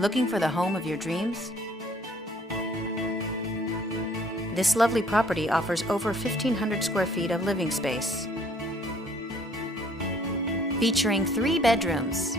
Looking for the home of your dreams? This lovely property offers over 1,500 square feet of living space, featuring 3 bedrooms,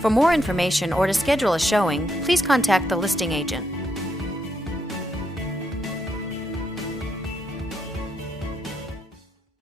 For more information or to schedule a showing, please contact the listing agent.